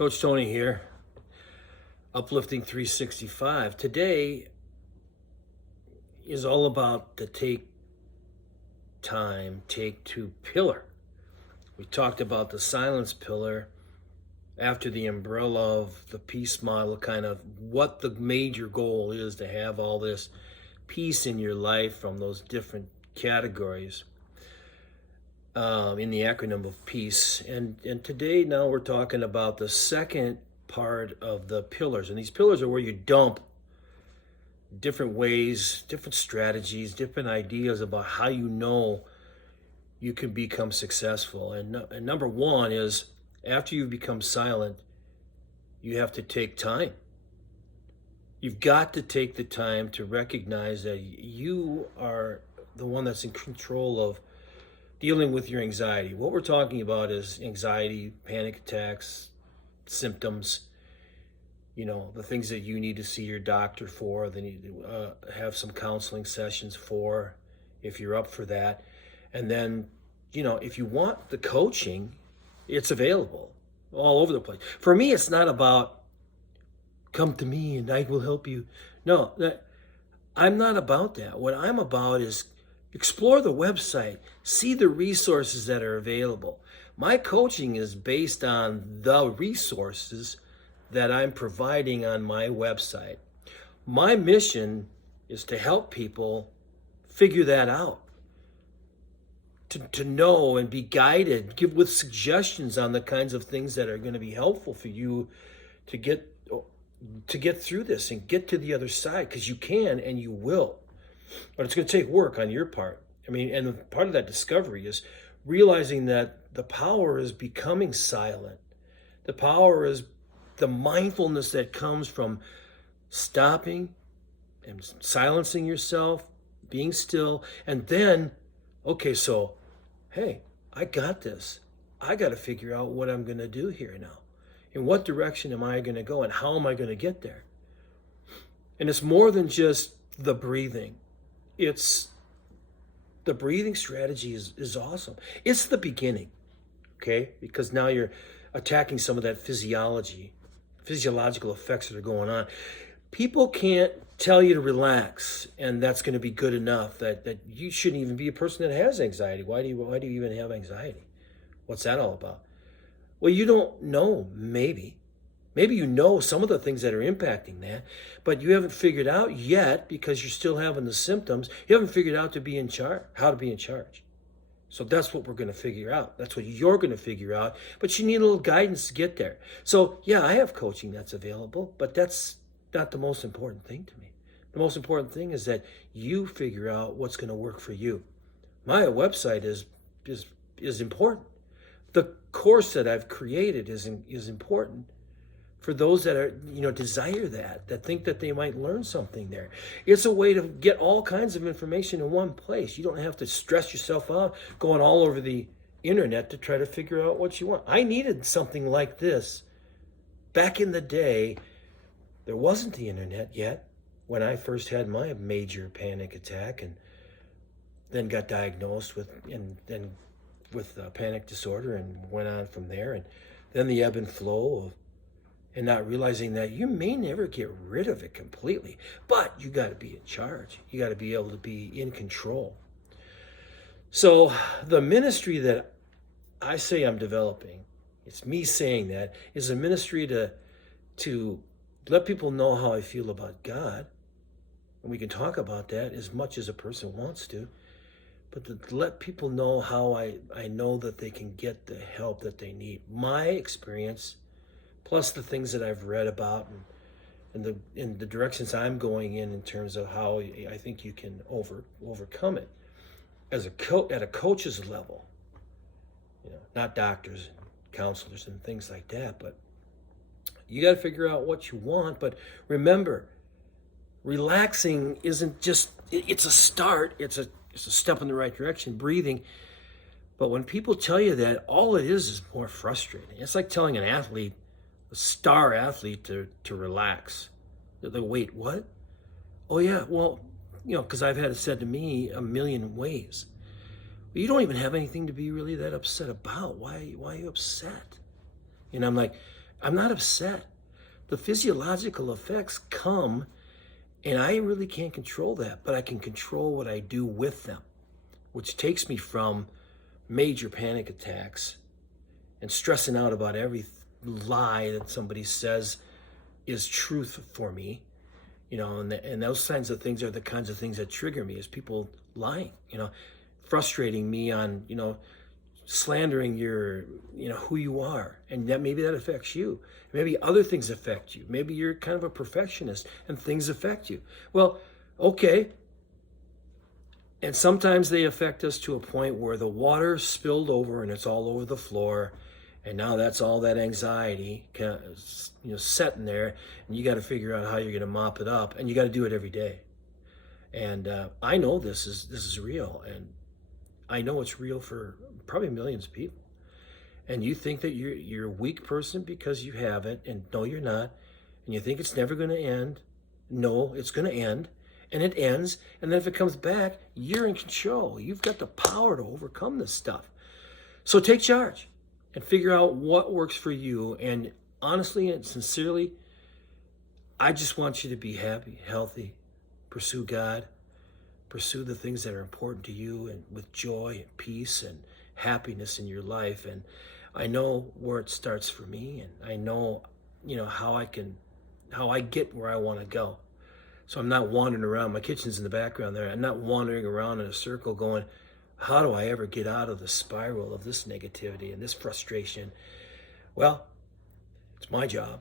Coach Tony here, Uplifting 365. Today is all about the take two pillar. We talked about the silence pillar after the umbrella of the peace model, kind of what the major goal is to have all this peace in your life from those different categories in the acronym of peace. And today now we're talking about the second part of the pillars. And these pillars are where you dump different ways, different strategies, different ideas about how you know you can become successful. And number one is, after you've become silent, you have to take time. You've got to take the time to recognize that you are the one that's in control of dealing with your anxiety. What we're talking about is anxiety, panic attacks, symptoms, the things that you need to see your doctor for, they need to have some counseling sessions for, if you're up for that. And then, if you want the coaching, it's available all over the place. For me, it's not about come to me and I will help you. No, I'm not about that. What I'm about is explore the website, see the resources that are available. My coaching is based on the resources that I'm providing on my website. My mission is to help people figure that out, to know and be guided, give with suggestions on the kinds of things that are going to be helpful for you to get through this and get to the other side, because you can and you will. But it's going to take work on your part. And part of that discovery is realizing that the power is becoming silent. The power is the mindfulness that comes from stopping and silencing yourself, being still, and then, hey, I got this. I got to figure out what I'm going to do here now. In what direction am I going to go, and how am I going to get there? And it's more than just the breathing. The breathing strategy is awesome. It's the beginning, okay? Because now you're attacking some of that physiological effects that are going on. People can't tell you to relax, and that's going to be good enough. That you shouldn't even be a person that has anxiety. Why do you even have anxiety? What's that all about? Well, you don't know, maybe. Maybe you know some of the things that are impacting that, but you haven't figured out yet, because you're still having the symptoms. You haven't figured out how to be in charge. So that's what we're going to figure out. That's what you're going to figure out, but you need a little guidance to get there. So yeah, I have coaching that's available, but that's not the most important thing to me. The most important thing is that you figure out what's going to work for you. My website is important. The course that I've created is important for those that are, desire that think that they might learn something there. It's a way to get all kinds of information in one place. You don't have to stress yourself out going all over the internet to try to figure out what you want. I needed something like this. Back in the day, there wasn't the internet yet when I first had my major panic attack, and then got diagnosed with panic disorder, and went on from there. And then the ebb and flow of, and not realizing that you may never get rid of it completely, but you got to be in charge. You got to be able to be in control. So the ministry that I say I'm developing, it's me saying that, is a ministry to let people know how I feel about God. And we can talk about that as much as a person wants to, but to let people know how I know that they can get the help that they need. My experience, plus the things that I've read about, and the directions I'm going in terms of how I think you can overcome it as at a coach's level. Not doctors and counselors and things like that, but you got to figure out what you want. But remember, relaxing isn't just, it's a start, it's a step in the right direction, breathing. But when people tell you that, all it is more frustrating. It's like telling an athlete, a star athlete, to relax. They wait, what? Oh yeah, well, because I've had it said to me a million ways. You don't even have anything to be really that upset about. Why are you upset? And I'm like, I'm not upset. The physiological effects come, and I really can't control that, but I can control what I do with them, which takes me from major panic attacks and stressing out about every lie that somebody says is truth for me, and those kinds of things are the kinds of things that trigger me, is people lying, frustrating me on, slandering your, who you are, and that maybe that affects you. Maybe other things affect you. Maybe you're kind of a perfectionist and things affect you. Well, okay. And sometimes they affect us to a point where the water spilled over and it's all over the floor. And now that's all that anxiety, sitting there, and you got to figure out how you're going to mop it up, and you got to do it every day. And I know this is real, and I know it's real for probably millions of people. And you think that you're a weak person because you have it, and no, you're not. And you think it's never going to end. No, it's going to end, and it ends. And then if it comes back, you're in control. You've got the power to overcome this stuff. So take charge and figure out what works for you. And honestly and sincerely, I just want you to be happy, healthy, pursue God, pursue the things that are important to you, and with joy and peace and happiness in your life. And I know where it starts for me, and I know, how I get where I want to go. So I'm not wandering around. My kitchen's in the background there. I'm not wandering around in a circle going, how do I ever get out of the spiral of this negativity and this frustration? Well, it's my job,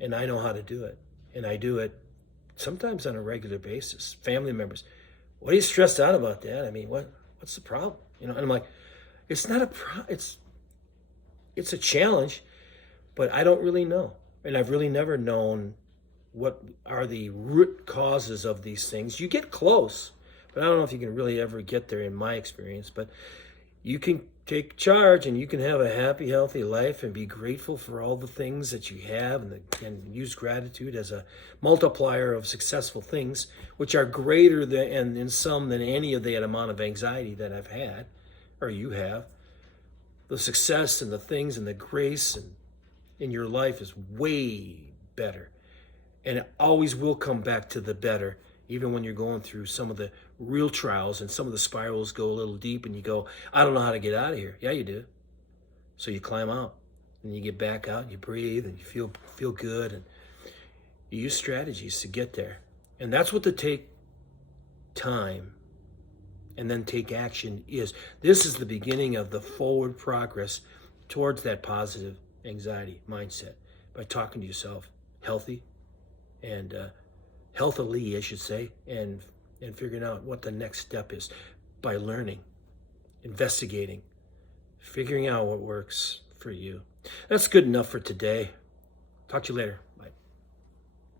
and I know how to do it. And I do it sometimes on a regular basis. Family members, what are you stressed out about, Dad? I mean, what's the problem? And I'm like, it's not a it's a challenge, but I don't really know. And I've really never known what are the root causes of these things. You get close, but I don't know if you can really ever get there in my experience. But you can take charge, and you can have a happy, healthy life and be grateful for all the things that you have, and use gratitude as a multiplier of successful things, which are greater than, and in some, than any of that amount of anxiety that I've had, or you have. The success and the things and the grace in your life is way better. And it always will come back to the better, even when you're going through some of the real trials and some of the spirals go a little deep and you go, I don't know how to get out of here. Yeah, you do. So you climb out and you get back out and you breathe and you feel good, and you use strategies to get there. And that's what the take time and then take action is. This is the beginning of the forward progress towards that positive anxiety mindset, by talking to yourself healthy and healthily, I should say, and figuring out what the next step is by learning, investigating, figuring out what works for you. That's good enough for today. Talk to you later. Bye.